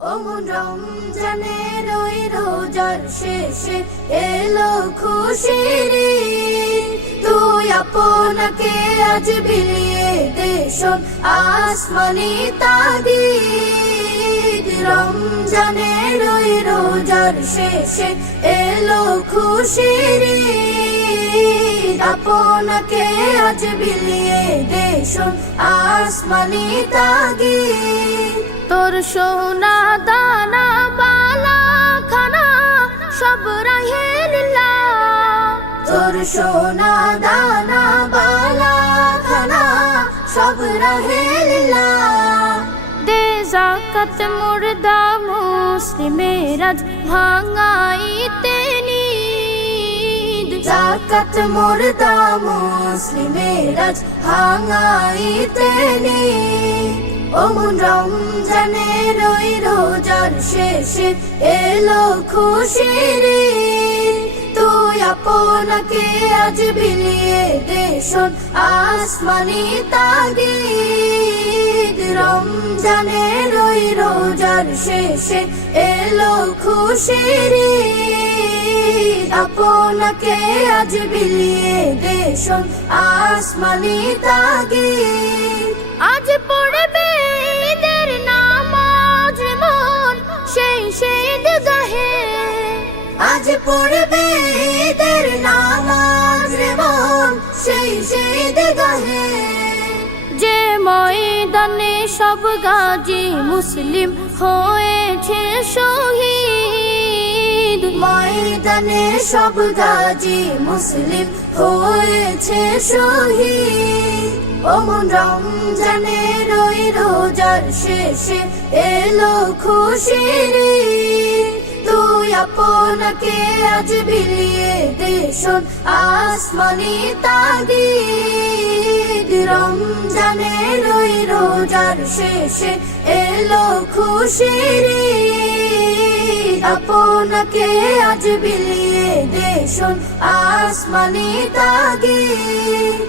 অমন রমজানের ওই রোজার শেষে এলো খুশির ঈদ। তুই আপনাকে আজ বিলিয়ে দে শোন আসমানি তাগিদ। রমজানের ওই রোজার শেষে এলো খুশির ঈদ। আপনাকে আজ বিলিয়ে দে শোন আসমানি তাগিদ। তোর সোনা দানা বালা খানা সব রাহে লিল্লাহ। তোর সোনা দানা বালা খানা সব রাহে লিল্লাহ। দে যাকাত মুর্দা মুসলিমের আজ ভাঙাইতে নিদ। যাকাত মুর্দা মুসলিমের আজ ভাঙাইতে নিদ। অমন রমজানের ওই রোজার শেষে এলো খুশির ঈদ। তুই আপনাকে আজ বিলিয়ে দে শোন আসমানি তাগিদ। রমজানের ওই রোজার শেষে এলো খুশির ঈদ। আপনাকে আজ বিলিয়ে দে শোন আসমানি তাগিদ। আজ পড়বে ঈদের নামাজ মন সেই ঈদগাহে। আজ পড়বে ঈদের নামাজ রে মন সেই ঈদগাহে। যে ময়দানে সব গাজী মুসলিম হয়েছে শহীদ। ময়দানে সব গাজী মুসলিম হয়েছে শহীদ। অমন রমজানের ওই রোজার শেষে এলো খুশির ঈদ। তুই আপনাকে আজ বিলিয়ে দে শোন আসমানি তাগিদ। রমজানের ওই রোজার শেষে এলো খুশির ঈদ। আপনাকে আজ বিলিয়ে দে শোন আসমানি তাগিদ।